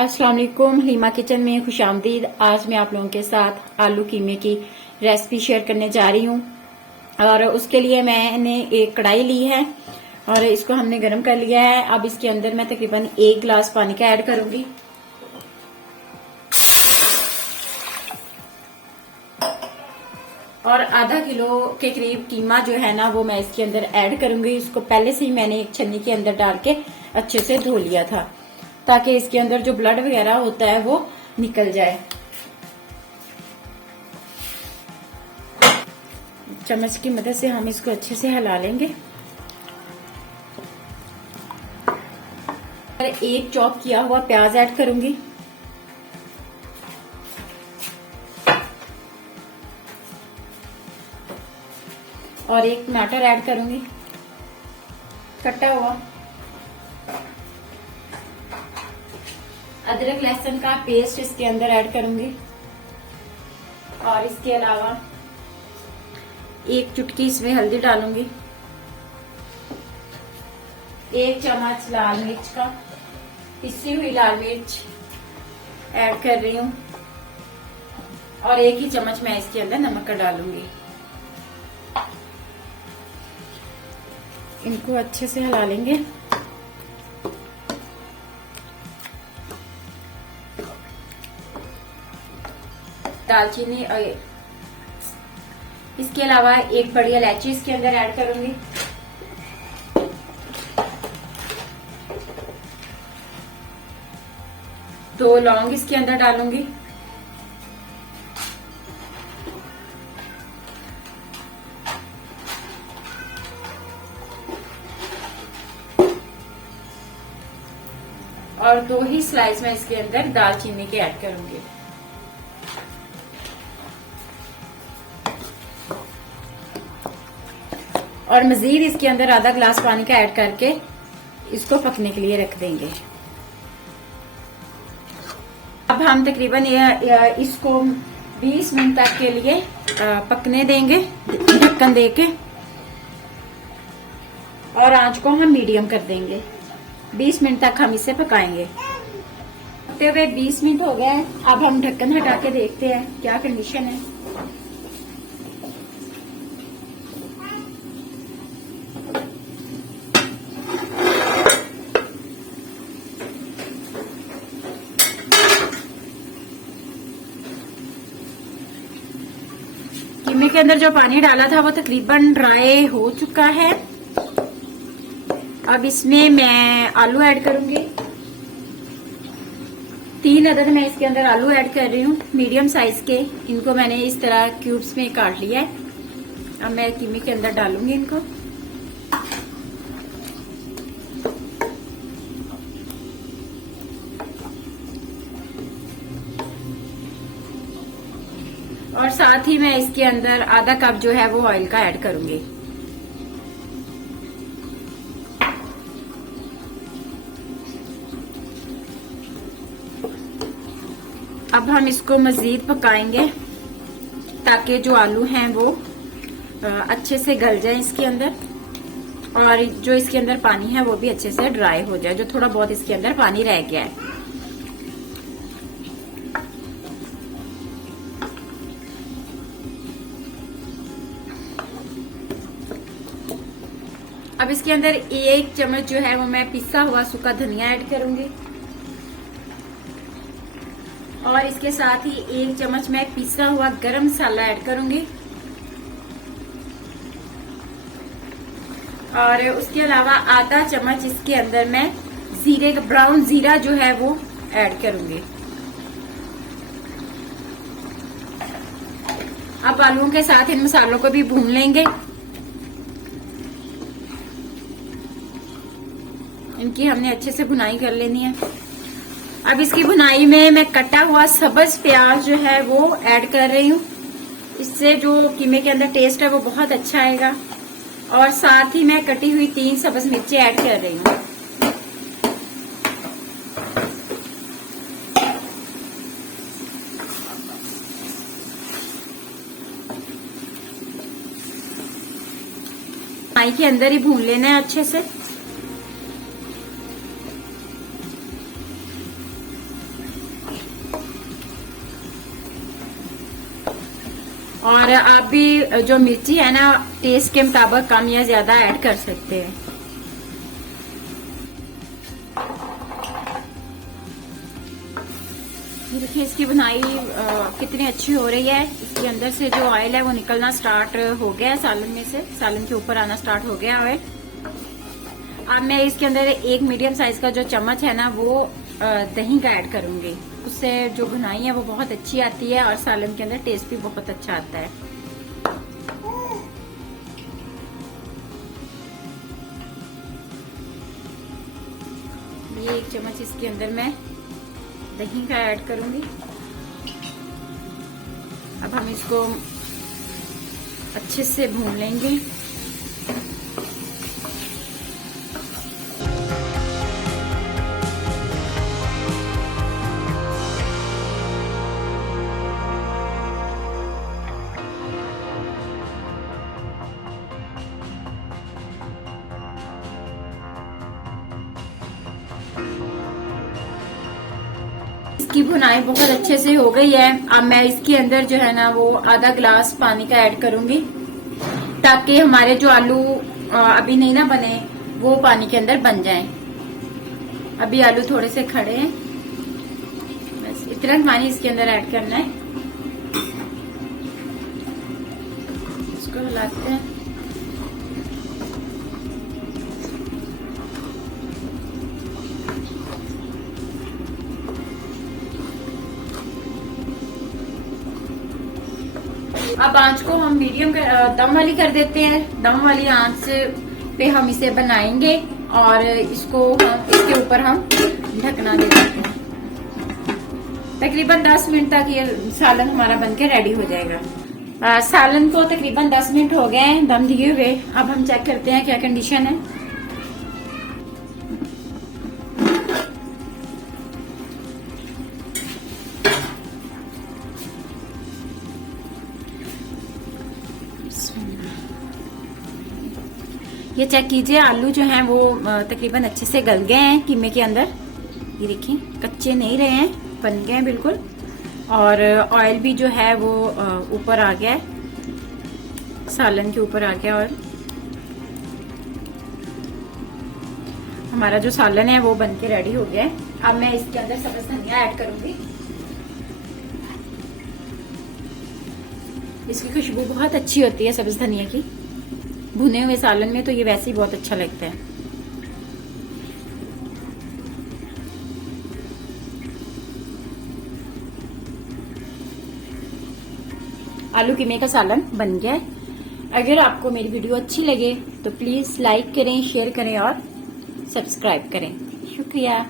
अस्सलाम वालेकुम, हीमा किचन में खुशामदीद। आज मैं आप लोगों के साथ आलू कीमे की रेसिपी शेयर करने जा रही हूँ। और उसके लिए मैंने एक कढ़ाई ली है और इसको हमने गर्म कर लिया है। अब इसके अंदर मैं तकरीबन 1 गिलास पानी का ऐड करूंगी। और आधा किलो के करीब कीमा जो है ना वो मैं इसके अंदर ऐड करूंगी। इसको पहले से ही मैंने एक छन्नी के अंदर डाल के अच्छे से धो लिया था ताकि इसके अंदर जो ब्लड वगैरह होता है वो निकल जाए। चम्मच की मदद से हम इसको अच्छे से हिला लेंगे। और एक चॉप किया हुआ प्याज ऐड करूंगी। और एक टमाटर ऐड करूंगी कटा हुआ। अदरक लहसुन का पेस्ट इसके अंदर ऐड करूंगी। और इसके अलावा एक चुटकी इसमें हल्दी डालूंगी। 1 चम्मच लाल मिर्च का पिसी हुई लाल मिर्च ऐड कर रही हूँ। और 1 ही चम्मच मैं इसके अंदर नमक का डालूंगी। इनको अच्छे से हिला लेंगे। दालचीनी और इसके अलावा एक बड़ी इलायची इसके अंदर ऐड करूंगी। दो लौंग इसके अंदर डालूंगी। और 2 ही स्लाइस में इसके अंदर दालचीनी के ऐड करूंगी। और मजीद इसके अंदर आधा गिलास पानी का ऐड करके इसको पकने के लिए रख देंगे। अब हम तकरीबन इसको 20 मिनट तक के लिए पकने देंगे ढक्कन देके। और आंच को हम मीडियम कर देंगे। 20 मिनट तक हम इसे पकाएंगे। पकते हुए 20 मिनट हो गए हैं। अब हम ढक्कन हटा के देखते हैं क्या कंडीशन है। कीमे के अंदर जो पानी डाला था वो तकरीबन ड्राई हो चुका है। अब इसमें मैं आलू ऐड करूंगी। 3 अदद मैं इसके अंदर आलू ऐड कर रही हूँ मीडियम साइज के। इनको मैंने इस तरह क्यूब्स में काट लिया है। अब मैं कीमे के अंदर डालूंगी इनको। और साथ ही मैं इसके अंदर आधा कप जो है वो ऑयल का ऐड करूंगी। अब हम इसको मजीद पकाएंगे ताकि जो आलू हैं वो अच्छे से गल जाए इसके अंदर। और जो इसके अंदर पानी है वो भी अच्छे से ड्राई हो जाए, जो थोड़ा बहुत इसके अंदर पानी रह गया है। अब इसके अंदर 1 चम्मच जो है वो मैं पिसा हुआ सूखा धनिया ऐड करूंगी। और इसके साथ ही 1 चम्मच मैं पिसा हुआ गरम मसाला ऐड करूंगी। और उसके अलावा आधा चम्मच इसके अंदर मैं जीरे का ब्राउन जीरा जो है वो ऐड करूंगी। अब आलूओं के साथ इन मसालों को भी भून लेंगे। इनकी हमने अच्छे से भुनाई कर लेनी है। अब इसकी भुनाई में मैं कटा हुआ सब्ज प्याज जो है वो ऐड कर रही हूँ। इससे जो कीमे के अंदर टेस्ट है वो बहुत अच्छा आएगा। और साथ ही मैं कटी हुई 3 सब्ज मिर्ची ऐड कर रही हूँ। कढ़ाई के अंदर ही भून लेना है अच्छे से। और आप भी जो मिर्ची है ना टेस्ट के मुताबिक कम या ज्यादा ऐड कर सकते हैं। देखिए इसकी बुनाई कितनी अच्छी हो रही है। इसके अंदर से जो ऑयल है वो निकलना स्टार्ट हो गया है सालन में से, सालन के ऊपर आना स्टार्ट हो गया ऑयल। अब मैं इसके अंदर एक मीडियम साइज का जो चम्मच है ना वो दही का ऐड करूंगी। उससे जो बुनाई है वो बहुत अच्छी आती है और सालन के अंदर टेस्ट भी बहुत अच्छा आता है। ये एक चम्मच इसके अंदर मैं दही का ऐड करूंगी। अब हम इसको अच्छे से भून लेंगे। इसकी भुनाई बहुत अच्छे से हो गई है। अब मैं इसके अंदर जो है ना वो आधा गिलास पानी का ऐड करूंगी ताकि हमारे जो आलू अभी नहीं ना बने वो पानी के अंदर बन जाएं। अभी आलू थोड़े से खड़े हैं, बस इतना पानी इसके अंदर ऐड करना है। इसको हिलाते हैं। अब आंच को हम मीडियम दम वाली कर देते हैं। दम वाली आंच पे हम इसे बनाएंगे और इसके ऊपर हम ढकना दे देते हैं। तकरीबन 10 मिनट तक ये सालन हमारा बनके रेडी हो जाएगा। सालन को तकरीबन 10 मिनट हो गए हैं दम दिए हुए। अब हम चेक करते हैं क्या कंडीशन है। ये चेक कीजिए, आलू जो हैं वो तकरीबन अच्छे से गल गए हैं कीमे के अंदर। ये देखिए कच्चे नहीं रहे हैं, बन गए हैं बिल्कुल। और ऑयल भी जो है वो ऊपर आ गया है, सालन के ऊपर आ गया। और हमारा जो सालन है वो बन के रेडी हो गया है। अब मैं इसके अंदर सब्ज धनिया ऐड करूंगी। इसकी खुशबू बहुत अच्छी होती है सब्ज धनिया की। भुने हुए सालन में तो ये वैसे ही बहुत अच्छा लगता है। आलू कीमे का सालन बन गया है। अगर आपको मेरी वीडियो अच्छी लगे तो प्लीज लाइक करें, शेयर करें और सब्सक्राइब करें। शुक्रिया।